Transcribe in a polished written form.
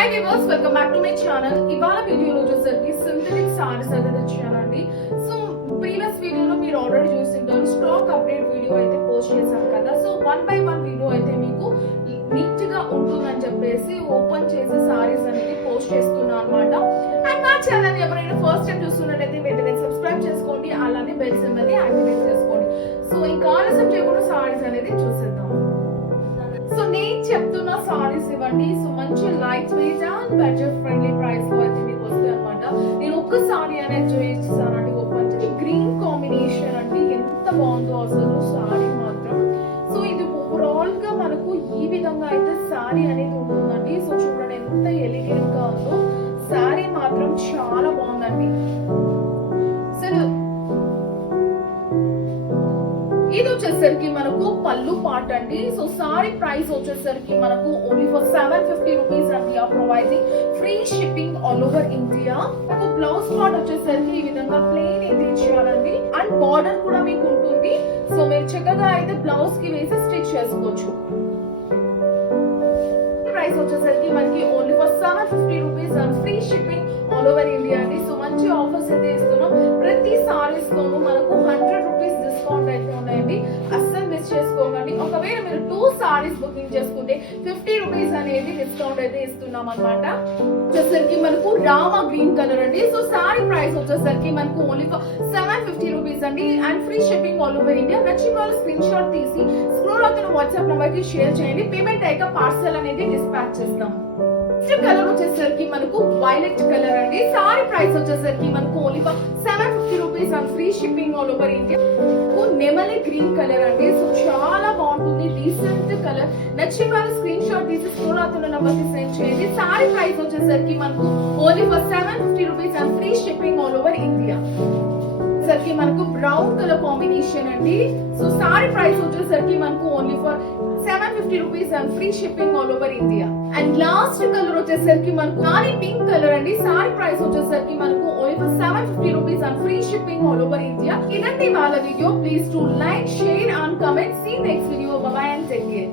Hi viewers, welcome back to my channel. ఇవాళ వీడియోలో వచ్చేసరికి సింథటిక్ సారీస్ అయితే తెచ్చానండి. సో ప్రీవియస్ వీడియోలో మీరు ఆల్రెడీ చూసింటారు, స్టాక్ అప్డేట్ వీడియో అయితే పోస్ట్ చేశాను కదా. సో 1 by 1 వీడియో అయితే మీకు నీట్ గా ఉంటుందని చెప్పేసి ఓపెన్ చేసి సారీస్ అనేది పోస్ట్ చేస్తున్నాను అనమాట. అండ్ నా ఛానల్ ఎవరైనా ఫస్ట్ టైం చూస్తున్నట్లయితే వెంటనే సబ్స్క్రైబ్ చేసుకోండి, అలానే బెల్ సింబల్ ని యాక్టివేట్ చేసుకోండి. సో ఇంకా ఆలస్యం చేయకుండా సారీస్ అనేది చూసేద్దాం. సో నేను చెప్తున్న సారీస్ ఇవ్వండి. సో మంచి light weight and budget friendly price లో అయితే మీకు వస్తాయి అనమాట. నేను ఒక్క సారీ అనేది చూపించానండి ఓపెన్ చేసి. గ్రీన్ కాంబినేషన్ అండి, ఎంత బాగుందో అసలు సారీ మాత్రం. సో ఇది ఓవరాల్ గా మనకు ఈ విధంగా అయితే సారీ అనేది ఉంటుందండి. సో చూడండి ఎంత ఎలిగెంట్ గా ఉందో. సారీ మాత్రం చాలా బాగుందండి. అసలు ఇది వచ్చేసరికి మనకు పళ్ళు పార్ట్ అండి. సో సారీ ప్రైస్ వచ్చేసరికి మనకు only for 750 rupees and we are providing free shipping all over India. మనకు బ్లౌజ్ పార్ట్ వచ్చేసరికి ఈ విధంగా ప్లెయిన్ అయితే ఇచ్చారండి. అండ్ బార్డర్ కూడా మీకు ఉంటుంది. సో మీరు చక్కగా అయితే బ్లౌజ్ కి వేసి స్టిచ్ చేసుకోవచ్చు. ప్రైస్ వచ్చేసరికి మనకి only for 750 rupees and free shipping all over India అండి. సో మంచి ఆఫర్స్ అయితే ఇస్తున్నాం. ప్రతి సారీస్ తోనూ మనకు 100 రూపీస్ డిస్కౌంట్ అయితే ఉన్నాయండి. అస్సలు మిస్ చేసుకోకండి. ఒకవేళ మీరు 2 సారీస్ బుకింగ్ చేసుకుంటే 50 రూపీస్ అనేది డిస్కౌంట్ అయితే ఇస్తున్నాం అనమాట. వచ్చేసరికి మనకు రామా గ్రీన్ కలర్ అండి. సో సారీ ప్రైస్ వచ్చేసరికి మనకు ఓన్లీ ఫర్ 750 రూపీస్ అండి and free shipping all over India. నచ్చిన వాళ్ళు స్క్రీన్ షాట్ తీసి స్క్రోల్ అవుతున్న వాట్సాప్ నెంబర్ కి షేర్ చేయండి. పేమెంట్ అయ్యాక పార్సల్ అనేది డిస్పాచ్ చేస్తాం. నెక్స్ట్ కలర్ వచ్చేసరికి మనకు వైలెట్ కలర్ అండి. సారీ ప్రైస్ వచ్చేసరికి మనకు only for 750 rupees and free shipping all over India. నెమలి గ్రీన్ కలర్ అండి. సో చాలా బాగుంటుంది, డీసెంట్ కలర్. నచ్చిన వాళ్ళు స్క్రీన్ షాట్ తీసి స్క్రోల్ అవుతున్న నెంబర్ కి సెండ్ చేయండి. సారీ ప్రైస్ వచ్చేసరికి మనకు only for 750 rupees and free shipping all over India. సరికి మనకు బ్రౌన్ కలర్ కాంబినేషన్ అండి. సో సారీ ప్రైస్ వచ్చేసరికి మనకు only for 750 rupees and free shipping all over India. And last colour వచ్చేసరికి మనకు నాని పింక్ కలర్ అండి. సారీ ప్రైస్ వచ్చేసరికి మనకు only for 750 rupees and free shipping all over India. ఇదండి వాళ్ళ వీడియో. Please to like, share and comment. See next video. Bye bye and take care.